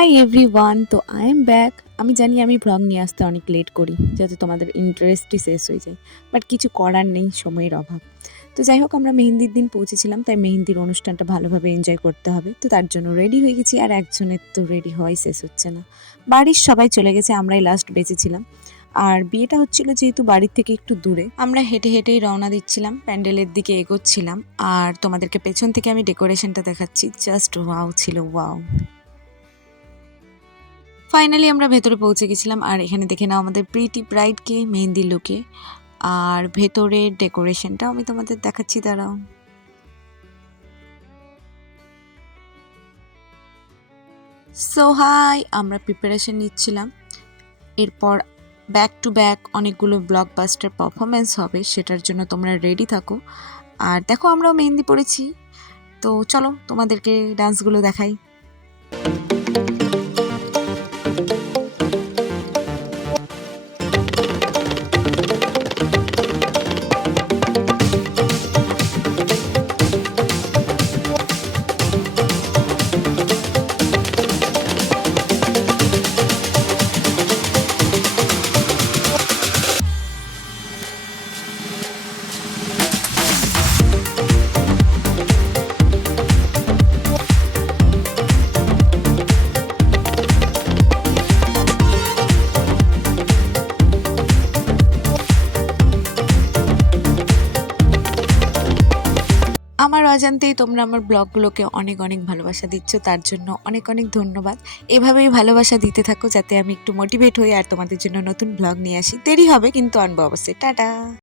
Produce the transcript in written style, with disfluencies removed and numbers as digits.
Hi everyone, তো I am back. আমি জানি আমি ব্লগ নিয়ে আসতে অনেক লেট করি, যাতে তোমাদের ইন্টারেস্টই শেষ হয়ে যায়, বাট কিছু করার নেই, সময়ের অভাব। তো যাই হোক, আমরা মেহেন্দির দিন পৌঁছেছিলাম, তাই মেহেন্দির অনুষ্ঠানটা ভালোভাবে এনজয় করতে হবে, তো তার জন্য রেডি হয়ে গেছি। আর একজনের তো রেডি হওয়াই শেষ হচ্ছে না। বাড়ির সবাই চলে গেছে, আমরাই লাস্ট বেঁচেছিলাম। আর বিয়েটা হচ্ছিল যেহেতু বাড়ির থেকে একটু দূরে, আমরা হেঁটে হেঁটেই রওনা দিচ্ছিলাম, প্যান্ডেলের দিকে এগোচ্ছিলাম। আর তোমাদেরকে পেছন থেকে আমি ডেকোরেশনটা দেখাচ্ছি, জাস্ট ওয়াও ছিল, ওয়াও। ফাইনালি আমরা ভেতরে পৌঁছে গেছিলাম, আর এখানে দেখে নাও আমাদের প্রিটি ব্রাইডকে মেহেন্দি লুকে। আর ভেতরের ডেকোরেশনটা আমি তোমাদের দেখাচ্ছি, দাঁড়াও। সো হাই, আমরা প্রিপারেশন নিচ্ছিলাম। এরপর ব্যাক টু ব্যাক অনেকগুলো ব্লকবাস্টার পারফরমেন্স হবে, সেটার জন্য তোমরা রেডি থাকো। আর দেখো, আমরাও মেহেন্দি পড়েছি, তো চলো তোমাদেরকে ডান্সগুলো দেখাই। আমার অজান্তেই তোমরা আমার ব্লগগুলোকে অনেক অনেক ভালোবাসা দিচ্ছ, তার জন্য অনেক অনেক ধন্যবাদ। এভাবেই ভালোবাসা দিতে থাকো, যাতে আমি একটু মোটিভেট হই আর তোমাদের জন্য নতুন ব্লগ নিয়ে আসি। দেরি হবে, কিন্তু আনবো অবশ্যই। টাটা।